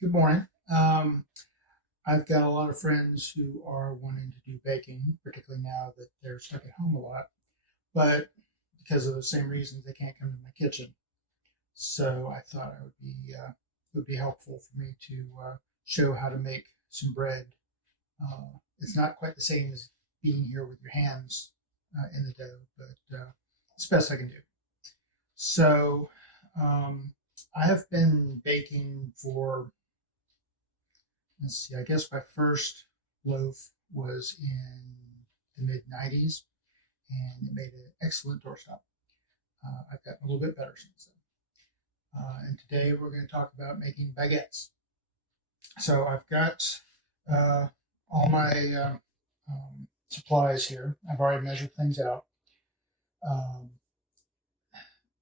Good morning. I've got a lot of friends who are wanting to do baking, particularly now that they're stuck at home a lot, but because of the same reasons, they can't come to my kitchen. So I thought it would be helpful for me to show how to make some bread. It's not quite the same as being here with your hands in the dough, but it's the best I can do. So um, I have been baking for, let's see, I guess my first loaf was in the mid 90s and it made an excellent doorstop. I've gotten a little bit better since then. And today we're going to talk about making baguettes. So I've got uh, all my supplies here. I've already measured things out. Um,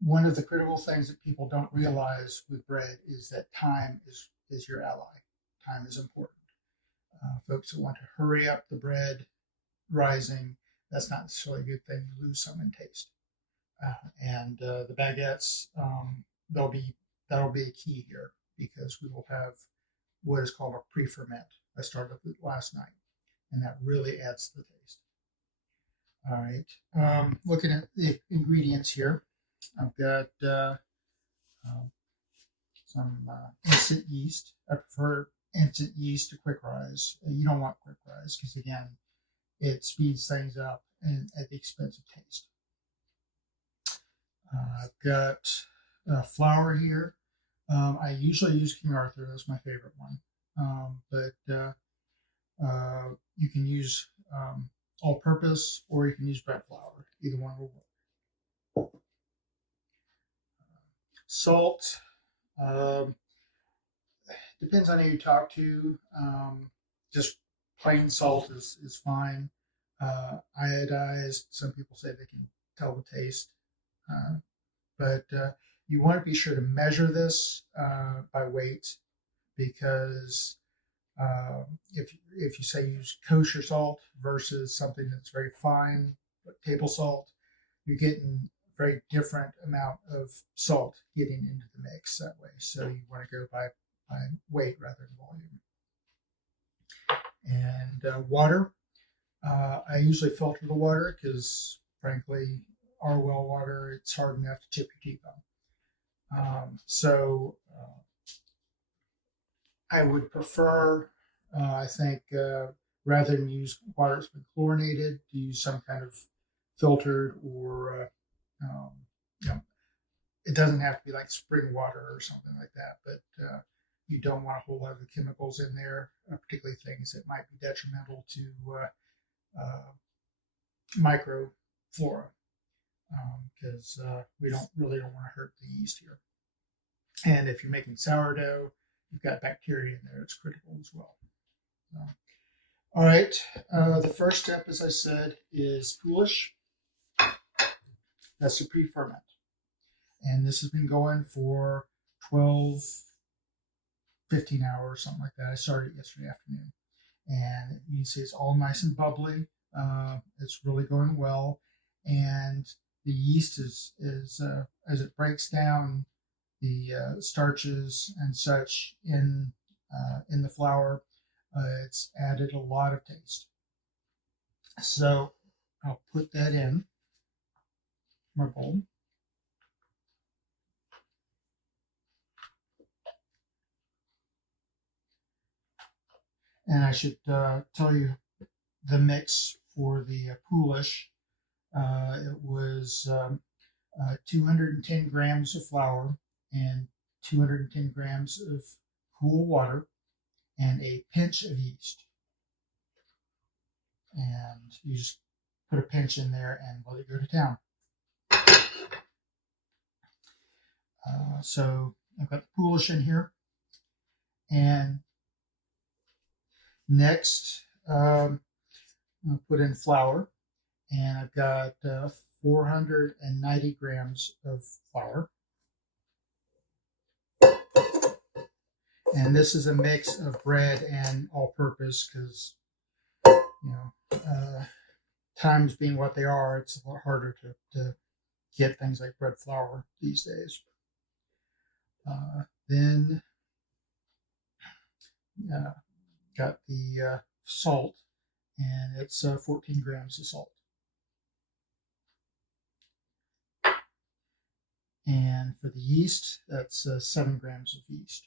One of the critical things that people don't realize with bread is that time is your ally. Time is important. Folks that want to hurry up the bread rising, that's not necessarily a good thing. You lose some in taste. And the baguettes, they'll be that'll be a key here because we will have what is called a pre-ferment. I started with it last night, and that really adds to the taste. All right, looking at the ingredients here, I've got um, some instant yeast. I prefer instant yeast to quick rise. You don't want quick rise because again, it speeds things up and at the expense of taste. I've got flour here. I usually use King Arthur. That's my favorite one. But you can use all-purpose or you can use bread flour. Either one will work. Salt. Um, Depends on who you talk to. Just plain salt is fine. Iodized, some people say they can tell the taste. But you want to be sure to measure this by weight because if you say use kosher salt versus something that's very fine, like table salt, you're getting a very different amount of salt getting into the mix that way. So you want to go by weight rather than volume. And water, I usually filter the water because, frankly, our well water, it's hard enough to chip your teeth on. I would prefer, I think, rather than use water that's been chlorinated, to use some kind of filtered or, you know, it doesn't have to be like spring water or something like that, but you don't want a whole lot of the chemicals in there, particularly things that might be detrimental to microflora, because we don't want to hurt the yeast here. And if you're making sourdough, you've got bacteria in there, it's critical as well. So, all right, the first step, as I said, is poolish. That's the pre-ferment. And this has been going for 12, 15 hours, something like that. I started yesterday afternoon. And you can see it's all nice and bubbly. It's really going well. And the yeast is as it breaks down the starches and such in the flour, it's added a lot of taste. So I'll put that in my bowl. And I should tell you the mix for the poolish. It was 210 grams of flour and 210 grams of cool water and a pinch of yeast. And you just put a pinch in there and let it go to town. So I've got the poolish in here. And next, I'll put in flour. And I've got 490 grams of flour. And this is a mix of bread and all-purpose because, times being what they are, it's a lot harder to get things like bread flour these days. Then got the salt, and it's 14 grams of salt. And for the yeast, that's 7 grams of yeast.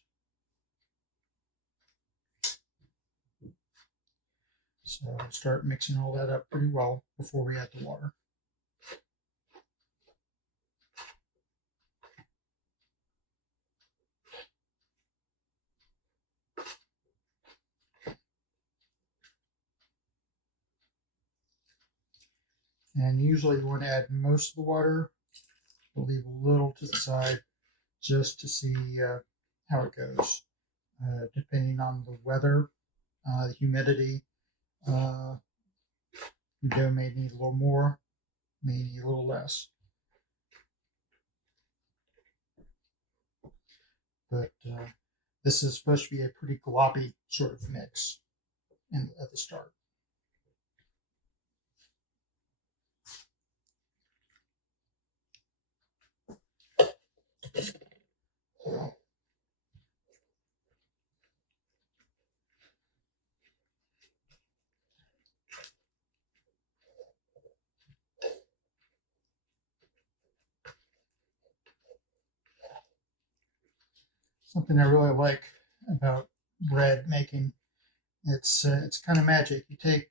So I'll start mixing all that up pretty well before we add the water. And usually you want to add most of the water. We'll leave a little to the side just to see how it goes. Depending on the weather, the humidity, the dough may need a little more, may need a little less. But this is supposed to be a pretty gloppy sort of mix at the start. Something I really like about bread making, it's kind of magic. You take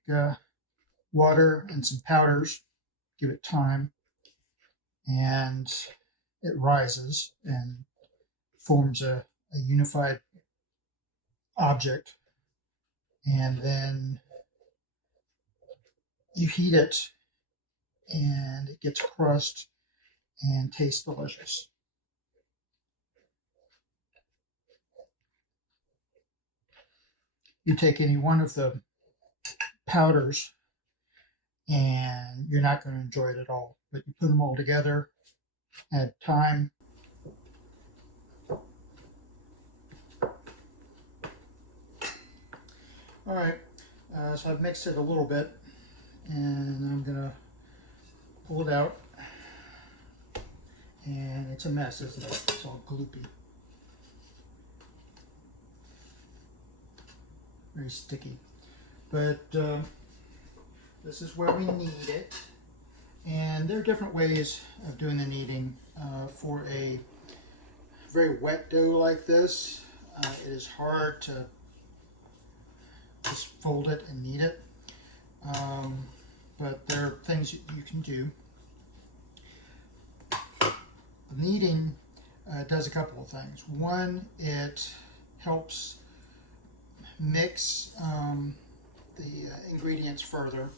water and some powders, give it time, and it rises and forms a unified object. And then you heat it, and it gets crust and tastes delicious. You take any one of the powders and you're not going to enjoy it at all. But you put them all together, add time. All right, so I've mixed it a little bit, and I'm going to pull it out. And it's a mess, isn't it? It's all gloopy. Very sticky. But this is where we knead it. And there are different ways of doing the kneading. For a very wet dough like this, it is hard to just fold it and knead it. But there are things you can do. Kneading does a couple of things. One, it helps mix the ingredients further.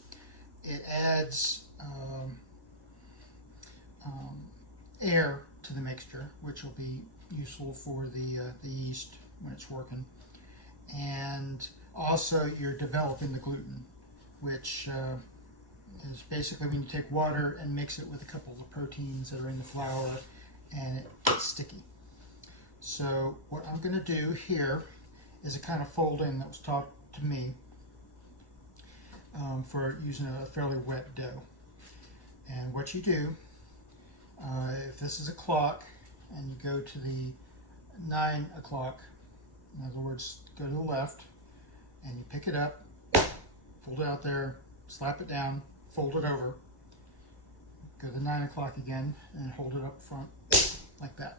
It adds air to the mixture, which will be useful for the yeast when it's working. And also you're developing the gluten, which is basically when you take water and mix it with a couple of the proteins that are in the flour, and it gets sticky. So what I'm going to do here is a kind of folding that was taught to me for using a fairly wet dough. And what you do, if this is a clock and you go to the 9 o'clock, in other words, go to the left, and you pick it up, fold it out there, slap it down, fold it over, go to the 9 o'clock again, and hold it up front like that.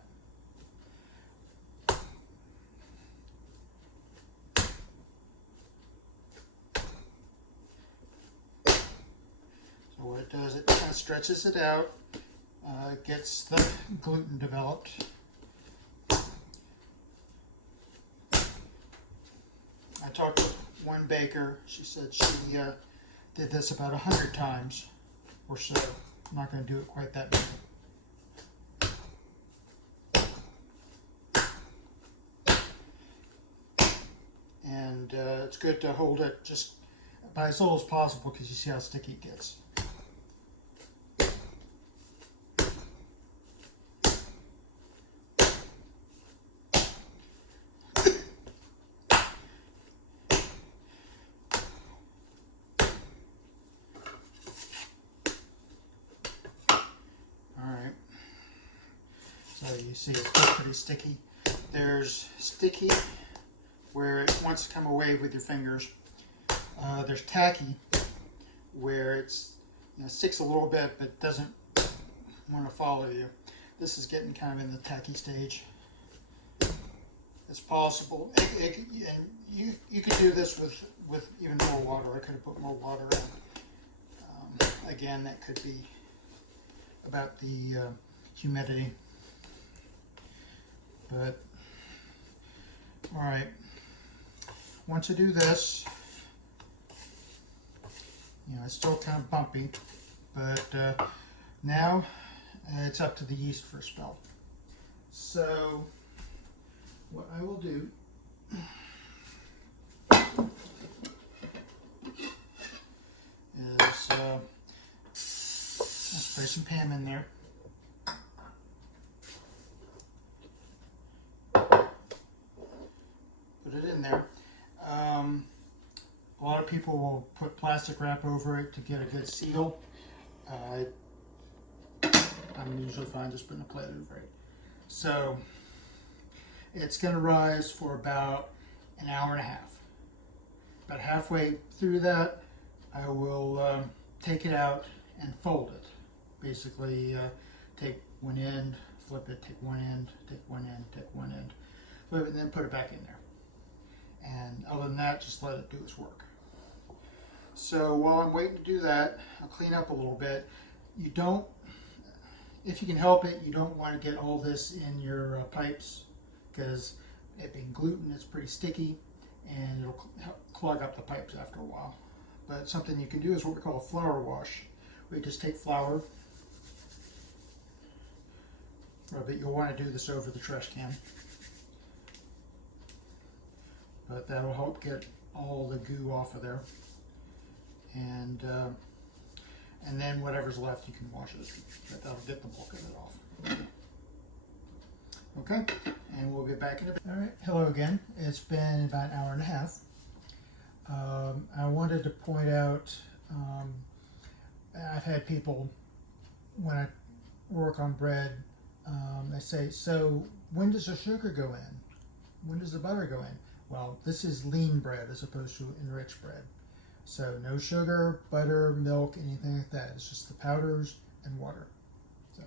So what it does, it kind of stretches it out, gets the gluten developed. I talked to one baker. She said she did this about 100 times or so. I'm not going to do it quite that many. And it's good to hold it just about as little as possible because you see how sticky it gets. Alright, so you see it's still pretty sticky. There's sticky where it wants to come away with your fingers. There's tacky, where it's sticks a little bit but doesn't want to follow you. This is getting kind of in the tacky stage. It's possible, and you could do this with even more water. I could have put more water in. Again, that could be about the humidity. But all right, once I do this, it's still kind of bumpy, but now it's up to the yeast for a spell. So what I will do is I'll spray some Pam in there. Put it in there. A lot of people will put plastic wrap over it to get a good seal. I'm usually fine just putting a plate over it. So it's going to rise for about an hour and a half. About halfway through that, I will take it out and fold it. Basically, take one end, flip it, take one end, take one end, take one end, flip it, and then put it back in there. And other than that, just let it do its work. So while I'm waiting to do that, I'll clean up a little bit. You don't, if you can help it, you don't want to get all this in your pipes, because it being gluten, it's pretty sticky and it'll clog up the pipes after a while. But something you can do is what we call a flour wash. We just take flour, rub it. You'll want to do this over the trash can, but that'll help get all the goo off of there. And then whatever's left, you can wash it, but that'll get the bulk of it off. Okay, and we'll get back in a bit. All right, hello again. It's been about an hour and a half. I wanted to point out, I've had people, when I work on bread, they say, so when does the sugar go in? When does the butter go in? Well, this is lean bread as opposed to enriched bread. So no sugar, butter, milk, anything like that. It's just the powders and water. So,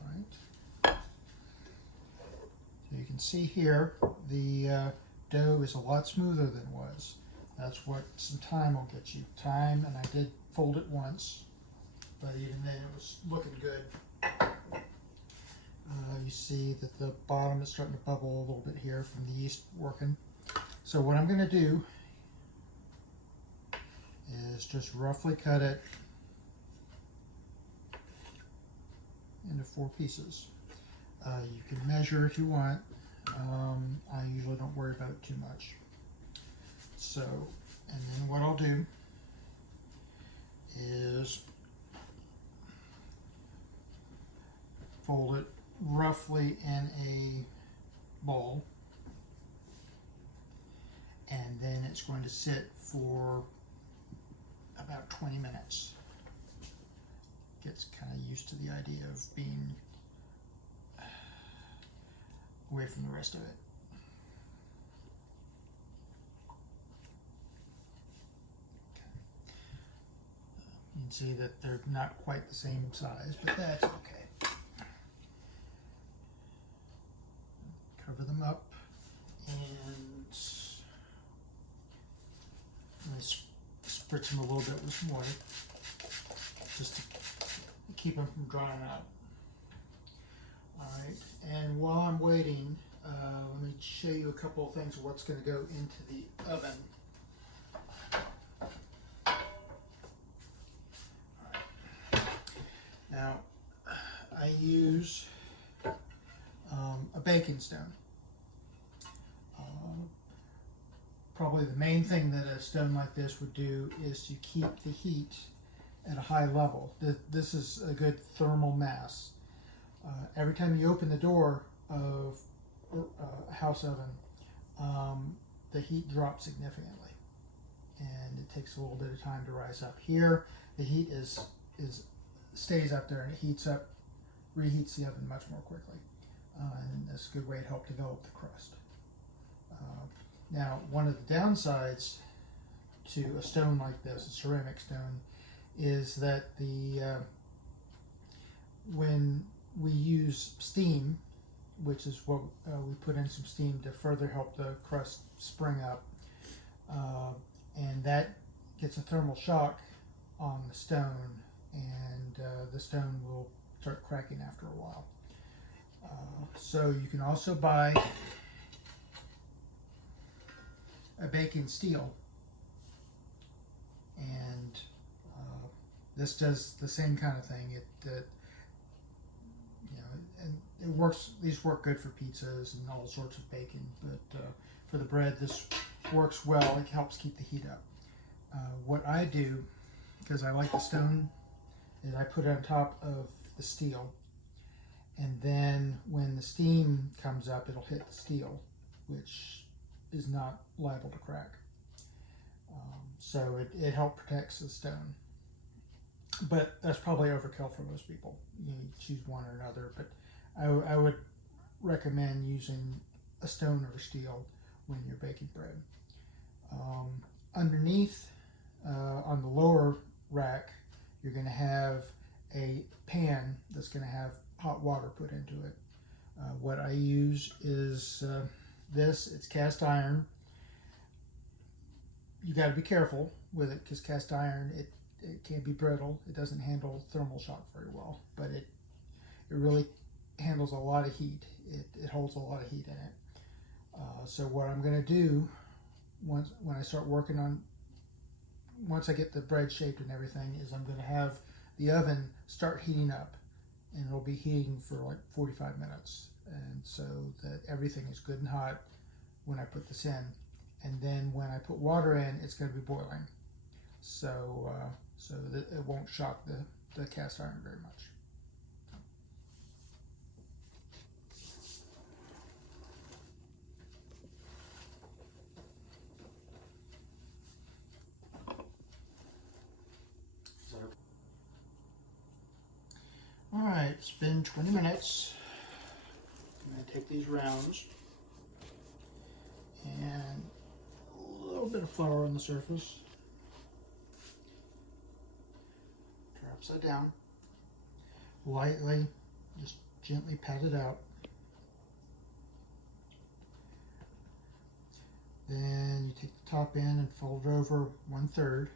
all right. So you can see here the dough is a lot smoother than it was. That's what some time will get you. Time, and I did fold it once, but even then it was looking good. You see that the bottom is starting to bubble a little bit here from the yeast working. So what I'm going to do is just roughly cut it into 4 pieces. You can measure if you want. I usually don't worry about it too much. So, and then what I'll do is fold it roughly in a bowl, and then it's going to sit for about 20 minutes. Gets kind of used to the idea of being away from the rest of it. Okay. You can see that they're not quite the same size, but that's okay. Cover them up, and I spritz them a little bit with some water, just to keep them from drying out. Alright, and while I'm waiting, let me show you a couple of things of what's going to go into the oven. Alright. Now, I use a baking stone. Probably the main thing that a stone like this would do is to keep the heat at a high level. This is a good thermal mass. Every time you open the door of a house oven, the heat drops significantly, and it takes a little bit of time to rise up. Here, the heat stays up there, and it heats up, reheats the oven much more quickly. and that's a good way to help develop the crust. Now, one of the downsides to a stone like this, a ceramic stone, is that when we use steam, which is what we put in some steam to further help the crust spring up, and that gets a thermal shock on the stone, and the stone will start cracking after a while. So you can also buy a baking steel, and this does the same kind of thing. And it works. These work good for pizzas and all sorts of baking, but for the bread, this works well. It helps keep the heat up. What I do, because I like the stone, is I put it on top of the steel, and then when the steam comes up, it'll hit the steel, which is not liable to crack. So it helps protect the stone. But that's probably overkill for most people. You choose one or another, but I would recommend using a stone or steel when you're baking bread. Underneath, on the lower rack, you're going to have a pan that's going to have hot water put into it. What I use is it's cast iron. You got to be careful with it, because cast iron, it can be brittle. It doesn't handle thermal shock very well, but it really handles a lot of heat. It holds a lot of heat in it. So what I'm going to do when I start working on, once I get the bread shaped and everything, is I'm going to have the oven start heating up, and it'll be heating for like 45 minutes, and so that everything is good and hot when I put this in. And then when I put water in, it's going to be boiling, so that it won't shock the cast iron very much. All right, it's been 20 minutes. I'm going to take these rounds and a little bit of flour on the surface. Turn upside down. Lightly, just gently pat it out. Then you take the top end and fold it over 1/3, kind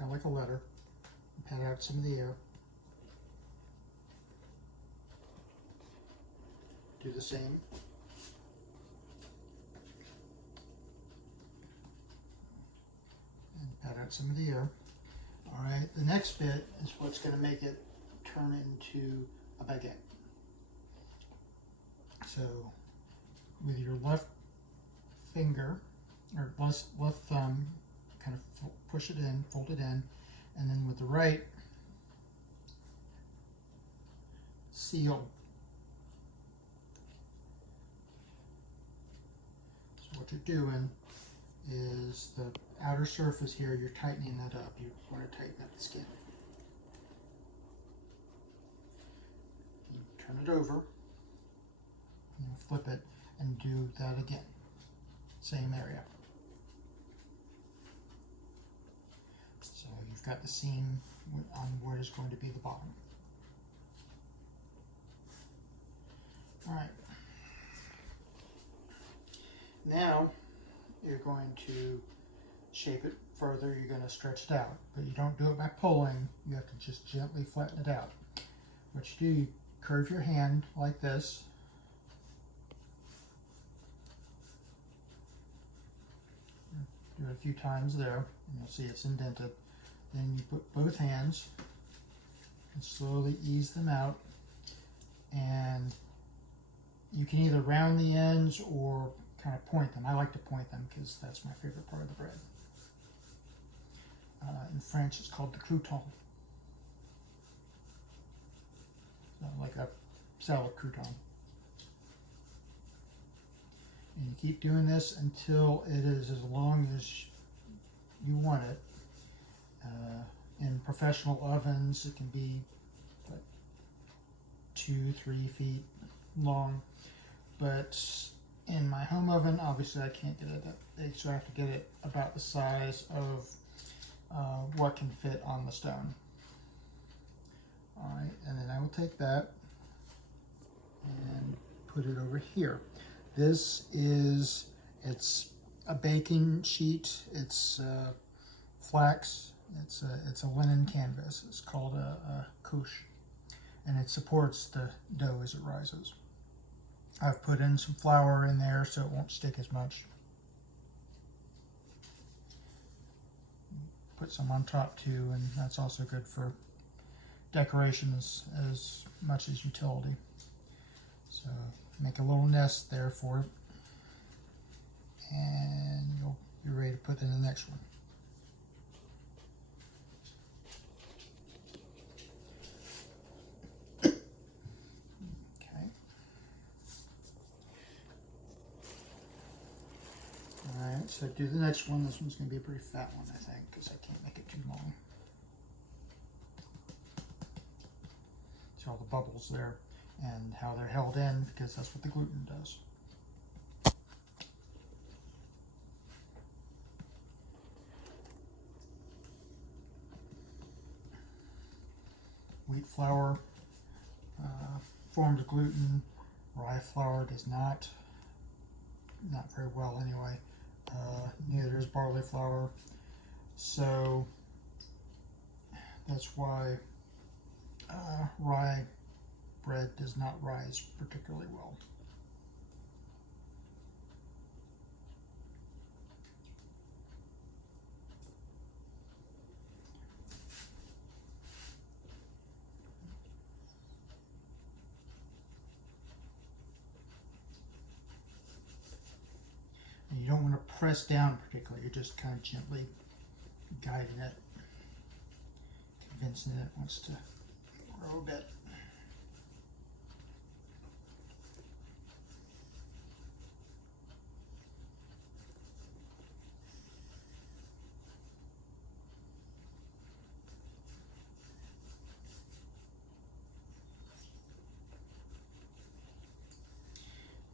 of like a letter, and pat out some of the air. Do the same. And pat out some of the air. All right, the next bit is what's going to make it turn into a baguette. So with your left finger, or left thumb, kind of push it in, fold it in, and then with the right, seal. So what you're doing is the outer surface here, you're tightening that up. You want to tighten up the skin. You turn it over, and flip it, and do that again. Same area. So you've got the seam on where is going to be the bottom. All right. Now you're going to shape it further. You're going to stretch it out, but you don't do it by pulling. You have to just gently flatten it out. What you do, you curve your hand like this. Do it a few times there, and you'll see it's indented. Then you put both hands and slowly ease them out, and you can either round the ends or kind of point them. I like to point them because that's my favorite part of the bread. In French, it's called the crouton. So like a salad crouton. And you keep doing this until it is as long as you want it. In professional ovens, it can be like 2-3 feet long, but in my home oven, obviously I can't get it that big, so I have to get it about the size of what can fit on the stone. Alright, and then I will take that and put it over here. This is, it's a baking sheet, it's flax, it's a linen canvas. It's called a couche, and it supports the dough as it rises. I've put in some flour in there so it won't stick as much. Put some on top too, and that's also good for decoration as much as utility. So make a little nest there for it, and you'll be ready to put in the next one. Okay. Alright, so do the next one. This one's going to be a pretty fat one, I think, because I can't make it too long. See all the bubbles there and how they're held in, because that's what the gluten does. Wheat flour forms gluten. Rye flour does not very well anyway. Neither is barley flour. So that's why rye bread does not rise particularly well. And you don't want to press down particularly, you're just kind of gently guiding it, convincing it wants to grow a bit.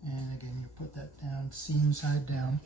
And again, you put that down, seam side down.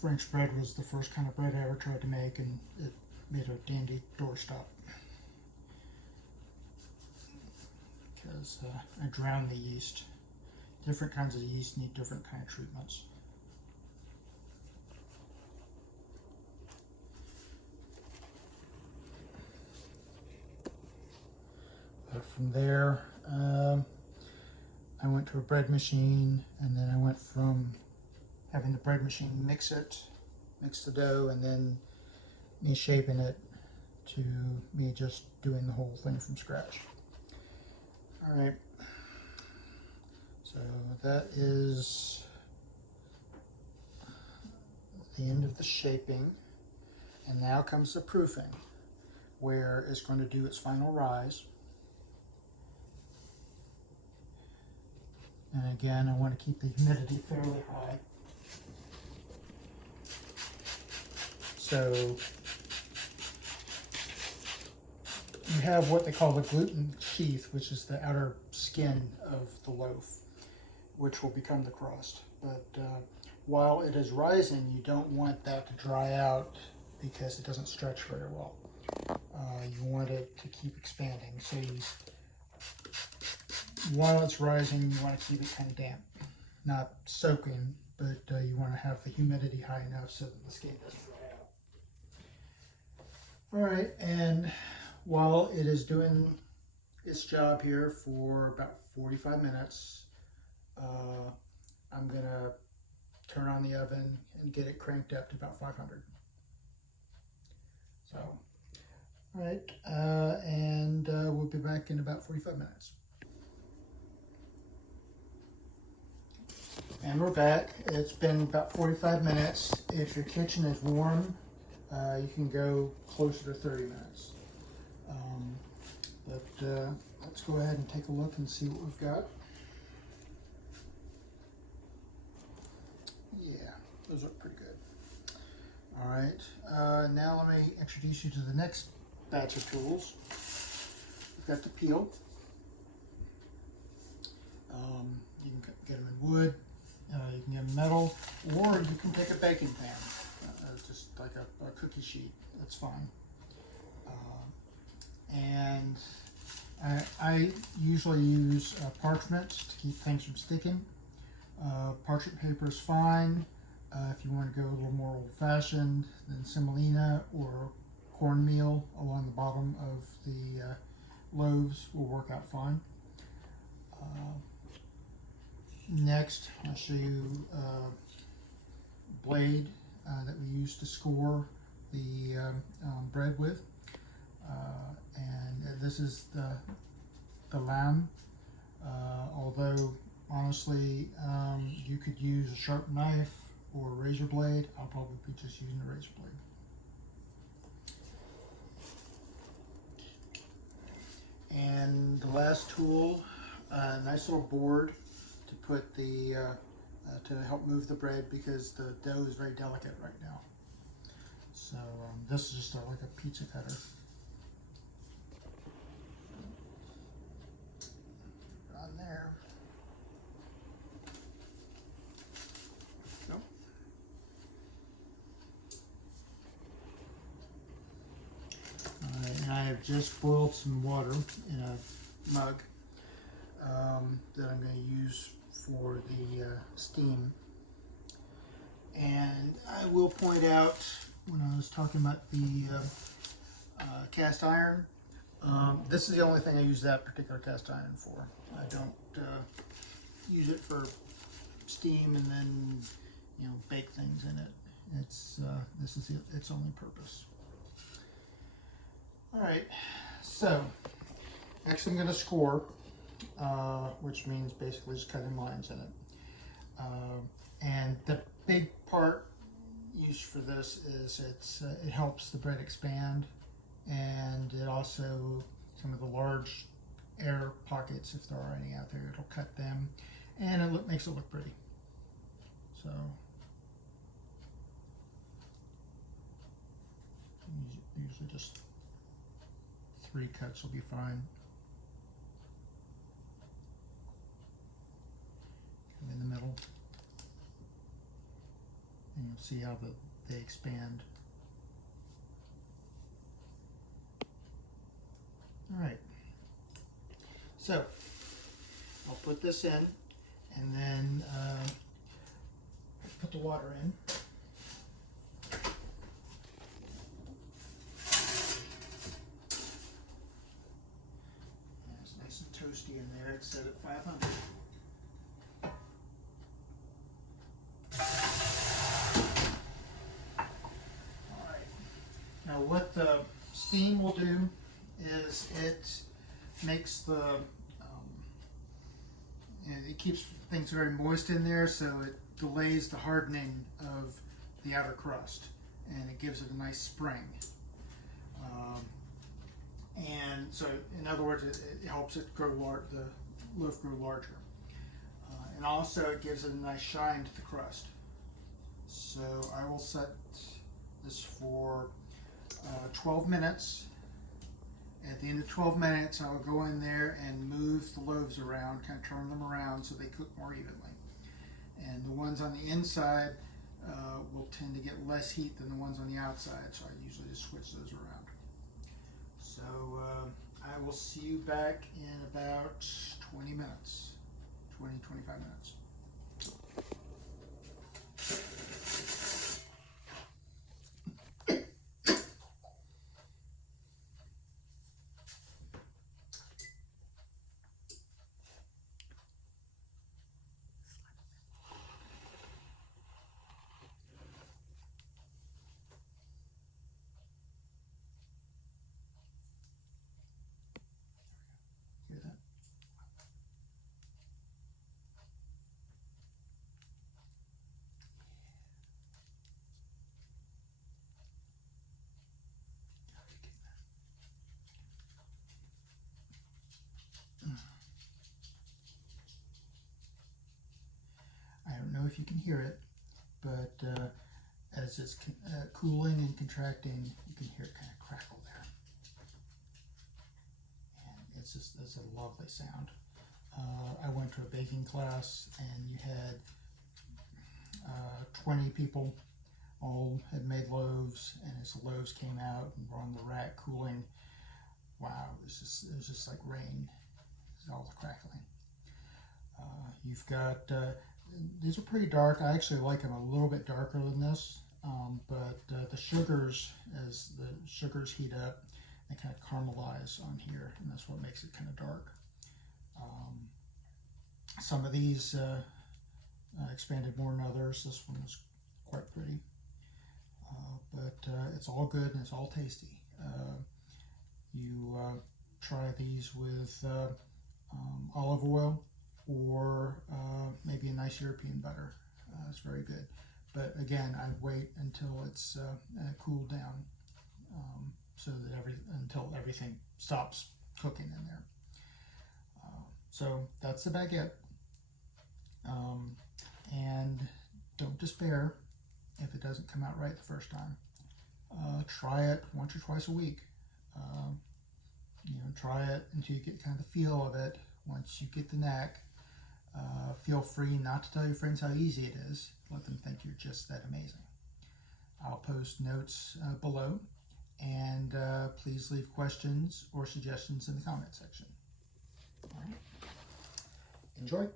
French bread was the first kind of bread I ever tried to make, and it made a dandy doorstop. Because I drowned the yeast. Different kinds of yeast need different kind of treatments. But from there, I went to a bread machine, and then I went from having the bread machine mix the dough, and then me shaping it to me just doing the whole thing from scratch. All right, so that is the end of the shaping, and now comes the proofing, where it's going to do its final rise. And again, I want to keep the humidity fairly high. So you have what they call the gluten sheath, which is the outer skin of the loaf, which will become the crust. But while it is rising, you don't want that to dry out because it doesn't stretch very well. You want it to keep expanding. So while it's rising, you want to keep it kind of damp, not soaking, but you want to have the humidity high enough so that the skin doesn't dry out. All right, and while it is doing its job here for about 45 minutes, I'm going to turn on the oven and get it cranked up to about 500. So, all right, and we'll be back in about 45 minutes. And we're back. It's been about 45 minutes. If your kitchen is warm, you can go closer to 30 minutes. But let's go ahead and take a look and see what we've got. Yeah, those look pretty good. All right, now let me introduce you to the next batch of tools. We've got the peel. You can get them in wood, you can get them metal, or you can take a baking pan, just like a cookie sheet. That's fine. And I usually use parchment to keep things from sticking. Parchment paper is fine. If you want to go a little more old-fashioned, then semolina or cornmeal along the bottom of the loaves will work out fine. Next, I'll show you a blade that we use to score the bread with. And this is the lamb, although honestly you could use a sharp knife or a razor blade. I'll probably be just using a razor blade. And the last tool, a nice little board to put the to help move the bread, because the dough is very delicate right now. So this is just like a pizza cutter. On there. Go. And I have just boiled some water in a mug that I'm going to use for the steam. And I will point out, when I was talking about the cast iron, this is the only thing I use that particular cast iron for. I don't use it for steam and then bake things in it. This is its only purpose. All right, so next I'm going to score, which means basically just cutting lines in it. And the big part used for this is it helps the bread expand, and it also, some of the large air pockets, if there are any out there, it'll cut them, and it makes it look pretty. So usually just 3 cuts will be fine. In the middle, and you'll see how they expand. All right, so I'll put this in, and then put the water in. And it's nice and toasty in there. It's set at 500. steam will do is it makes and it keeps things very moist in there, so it delays the hardening of the outer crust, and it gives it a nice spring. And so, in other words, it helps it grow the loaf grow larger, and also it gives it a nice shine to the crust. So I will set this for 12 minutes. At the end of 12 minutes, I will go in there and move the loaves around, kind of turn them around so they cook more evenly. And the ones on the inside will tend to get less heat than the ones on the outside, so I usually just switch those around. So I will see you back in about 20 minutes, 25 minutes. Hear that? I don't know if you can hear it, but as it's cooling and contracting, you can hear it kind of crackle there. And it's a lovely sound. I went to a baking class, and you had 20 people, all had made loaves, and as the loaves came out and were on the rack cooling, wow, it was just like rain. It was all the crackling. You've got these are pretty dark. I actually like them a little bit darker than this, but the sugars, as the sugars heat up, they kind of caramelize on here, and that's what makes it kind of dark. Some of these expanded more than others. This one was quite pretty, but it's all good and it's all tasty. You try these with olive oil, or maybe a nice European butter. It's very good. But again, I'd wait until it's cooled down, so that until everything stops cooking in there. So that's the baguette. And don't despair if it doesn't come out right the first time. Try it once or twice a week. Try it until you get kind of the feel of it. Once you get the knack, feel free not to tell your friends how easy it is. Let them think you're just that amazing. I'll post notes below, and please leave questions or suggestions in the comment section. All right. Enjoy.